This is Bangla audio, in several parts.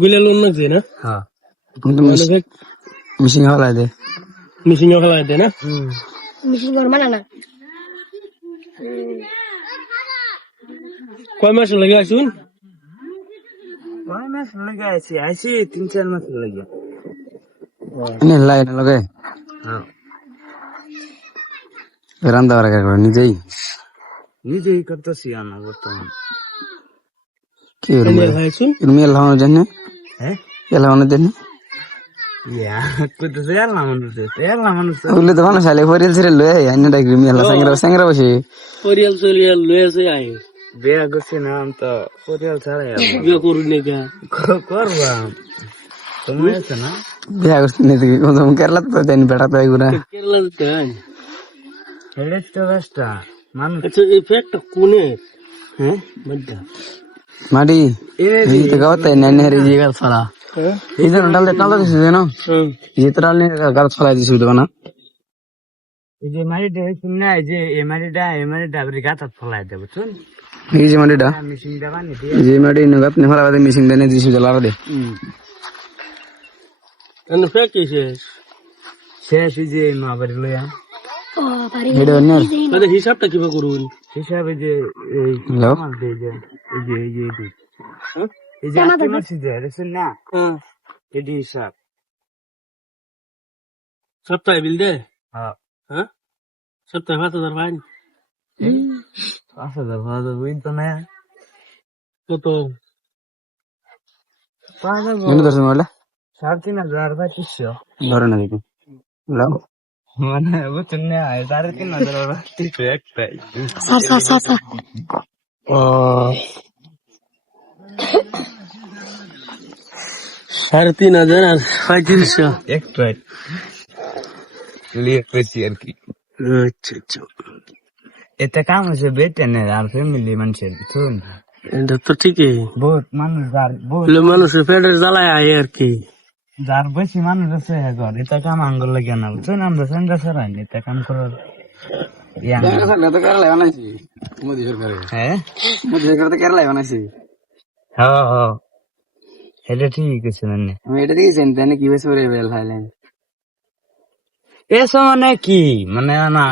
গুলা লোন লাগছে না? হ্যাঁ কিন্তু মিশিং হলাই দে মিশিং খেলা দে না? মিশিং ঘর মানা না কয় মাস লাগে আসুন? কয় মাস লাগে আইছি 3-4 মাস লাগে। নে লাই না লগে হ্যাঁ রান্দা বাড়া করে নিজেই করতেছি আনা বর্তমান। কি রুমে আসুন রুমে লাগানো জানে হ্যাঁ লাগানো জানে ইয়া করতেছে এলা মানুষ ওগুলো তো মানুষ আলে পরিয়াল ছেড়ে লয়ে আইনে ডাক রুমে লা সাংরা বসে পরিয়াল চলিয়াল লয়ে আছে আয় বিয়া করছি না আমি তো পরিয়াল ছাড়াই বিয়ে করুন না করবা সময় আছে না। বিয়া করতে নেই তুই কোন কেরালা তো জানি বেটা তো এগুলা কেরালা তাই হেডের তো ব্যস্তা মানুষ আচ্ছা এই ফ্যাক্টটা কোনে হ্যাঁ মধ্যে মাটি এই তো গাওতে নেনে রে জি গাল ছড়া হ্যাঁ এই যে নাল দিছিস না এই তো ডাল গাল ছড়াই দিছিস তো না এই যে মারিটা শুননা এই যে এই মারিটা আপনি গাঁথা ফলাই দেবো শুন এই যে মাটিটা মেশিন দেবা নি যে মাটি নগাত নে ফলা বাদে মিশিং দেনে দিছিস জ্বালা দে এন্ড ফ্যাক্ট আছে শেষ এই যে মা বাড়ি লইয়া ও পারি হেডে অন্য মানে হিসাবটা কিভাবে করুন হিসাবে যে এই হ্যালো আমার এই যে হ্যাঁ এই যে আপনি মারছি যে শুন না হ্যাঁ এটি হিসাব সপ্তাহে বিল দে হ্যাঁ হ্যাঁ সপ্তাহে 5,000 ফাইন 5,000 ভালো বুঝ তো না কত 5,000 মেনু দর্শন বলে 3,500 2500 ধরে না দেখি হ্যালো মানে বুঝছেন না 3,500 ঠিক একটাই সা ও 3,500 আর 3500 একটাই ক্লিয়ার করছি আর কি। আচ্ছা আচ্ছা এতে কাম হচ্ছে বেটেনে আর ফ্যামিলি মানুষের শুন এটা তো ঠিকই বহুত মানুষ বহুত মানুষের পেটের জ্বালায় আয় আর কি যার বেশি মানুষ আছে ঘর এটা কাম আঙ্গুল লাগে না বুঝছেন আমরা সেন্ডা সরাই এটা কাম করার তো কেরালা বানাইছি মোদি সরকারে হ্যাঁ মোদি সরকার তো কেরালা বানাইছি হ্যাঁ হ্যাঁ এটা ঠিক আছে মানে আমি এটা দেখেছেন তাই কি বেশ করে বেল হাইলেন এসব মানে কি মানে না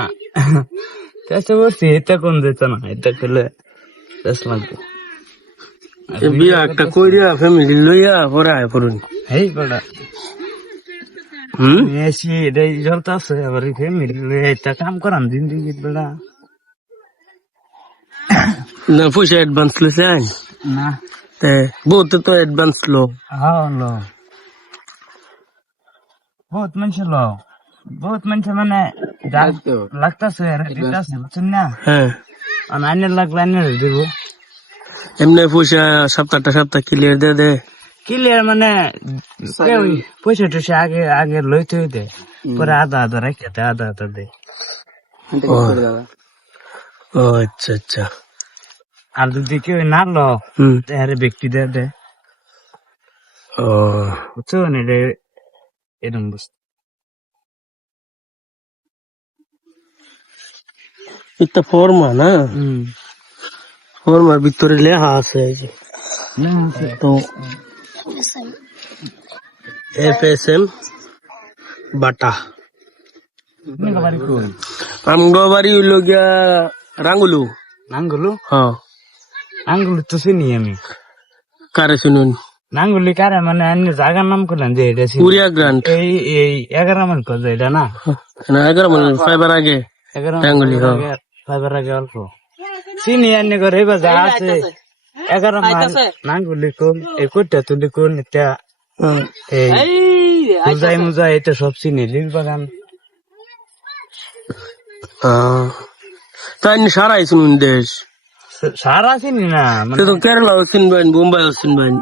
চেষ্টা করছি এটা কোন যেত না এটা খেলে বেশ লাগবে বিয়া একটা কইরা ফ্যামিলি লইয়া পরে আয় পড়ুন এই বড়া এসি এটাই চলতে আছে আবার ফ্যামিলি এটা কাম করান জিন্দিগি বেড়া না পয়সা অ্যাডভান্স লেছেন না বহুত তো অ্যাডভান্স লো হ্যাঁ লো বহুত মানুষ মানে লাগতেছে দিতেছে বুঝছেন না হ্যাঁ আইনের লাগলে আইনের দেবো এমনি পয়সা সপ্তাহ ক্লিয়ার দে ক্লিয়ার মানে পয়সা টয়সা আগে লইতে হইতে পরে আধা রেখে দে আধা দে ও আচ্ছা আচ্ছা আর যদি কেউ না লো তাহলে ব্যক্তি দে ও বুঝছো না এরকম বুঝতে একটা ফর্মা না ফর্মার ভিতরে লেখা আছে তো FSM বাটা আমগো বাড়ি হইলো গিয়া রাঙ্গুলু হ্যাঁ আঙ্গুলি তো চিনি আমি কারে শুনুন নাঙ্গুলি কারে মানে আপনি জায়গার নাম করলেন যে এটা কুরিয়া গ্রান্ট এই 11 মান কত এটা না 11 মানে ফাইবার আগে 11 রাঙ্গুলি হ্যাঁ ফাইবার আগে অল্প চিনি আনি করে এবার যা আছে 11 মান নাঙ্গুলি কোন এই কোটা তুলি কোন এটা এই মুজাই এটা সব চিনি লিল বাগান তাই সারাই শুনুন দেশ সারা চিনি না তো কেরালা চিনবেন বোম্বাই চিনবেন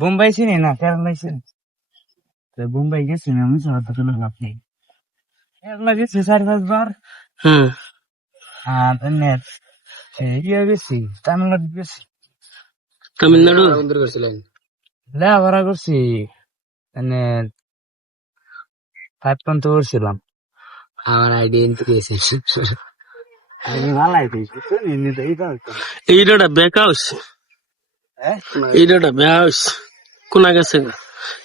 বোম্বাই চিনি না কেরালা চিনি বোম্বাই গেছি না আমি কেরালা গেছি 4-5 বার আর ইয়ে গেছি তামিলনাড়ু গেছি তামিলনাড়ু লেখাপড়া করছি মানে 5 পর্যন্ত করছিলাম আমার আইডিয়া এনতে গেছে এইটা ব্যাক হাউস এইটা ব্যাক হাউস কোনা গেছে গা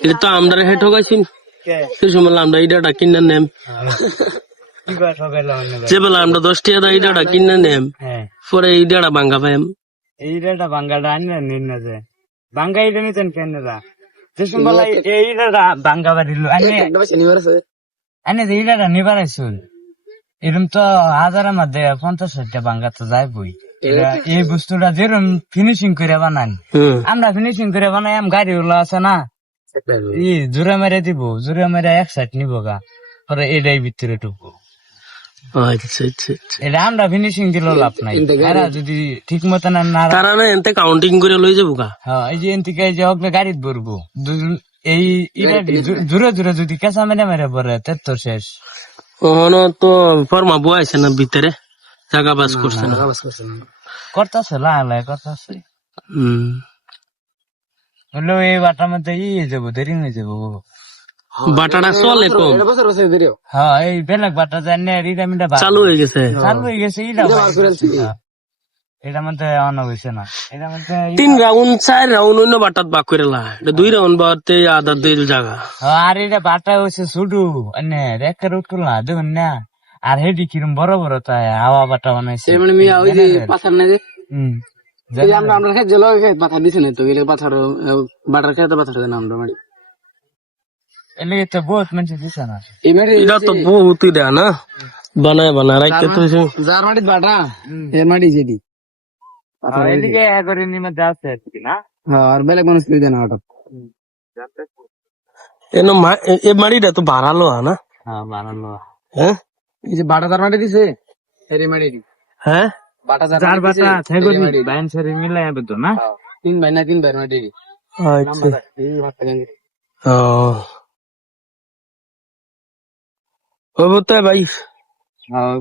এটা তো আমরা হেঁটো গাইছিন কে সেই সময় আমরা ইডাটা কিনে নেম কি কয় সকালে অন্য যে বেলা আমরা 10 টাকা দা ইডাটা কিনে নেম হ্যাঁ পরে ইডাটা ভাঙ্গা পাইম এই রেটা বাঙ্গাটা আনলে নিন না যে বাঙ্গা এটা নিতেন কেন রা যে সম্বলা এই রেটা বাঙ্গা বাড়িল আনে যে ইটা নিবার আইসুল এরম তো হাজারের মধ্যে 50-60টা বাঙ্গা তো যাইবই এই বস্তুটা যেরকম ফিনিশিং করে বানান আমরা ফিনিশিং করে বানাই গাড়ি ওলা আছে না জোরে মেরে দিব জোরে মেরে 1 সাইড নিব গা পরে এটাই ভিতরে ঢুকবো আচ্ছা আচ্ছা আচ্ছা। এটা আমরা ফিনিশিং দিল লাভ নাই এরা যদি ঠিক মতন না তারা না এনতে কাউন্টিং করে লই যাবো গা হ্যাঁ এই যে এনতিকে এই যে অগ্লে গাড়িত ভরবো এই ইটা জোরে জোরে যদি কেঁচা মেরে মেরে ভরে তো শেষ ওহনো তো ফর্মা বয়াইছে না ভিতরে জায়গা বাস করছে না করতেছে লাগালে করতেছে হলো এই বাটার মধ্যে যাবো দেরি হয়ে যাবো বাটাটা চলে কম হ্যাঁ এই বেলেগ বাটা জানে এটা মিটা চালু হয়ে গেছে চালু হয়ে গেছে এটা মধ্যে অন্য হয়েছে না এটা মধ্যে 3 রাউন্ড 4 রাউন্ড অন্য বাটাত বাক করে লা এটা 2 রাউন্ড বাতে আধা দিল জায়গা আর এটা বাটা হয়েছে শুধু এনে রেখে রোড করলা দেখুন না আর হেডি কিরম বড় বড় তাই হাওয়া বাটা বানাইছে আমরা খেত জল খেত পাথর দিছে না তো এলে পাথর বাটার খেতে পাথর দেন আমরা মারি এলে তো বহুত মানুষ দিছে না এটা তো বহুত দেয়া না বানায় বানায় রাখতে তো যার মাটিত বাটা এর মাটি যেটি এদিকে করে নিমে আছে আর কি না আর বেলেগ মানুষ দিতে না হঠাৎ এনো এ মাড়িটা তো বাড়ালো না হ্যাঁ বানালো হ্যাঁ এই যে বাটা যার মাটি দিছে এর মাটি হ্যাঁ বাটা চার বাটা থাকো বাইন সারি মিলাই হবে তো না 3 ভাই না 3 ভাই মাটি আচ্ছা এই ভাতটা গেছে ও ও তো ভাই হ্যাঁ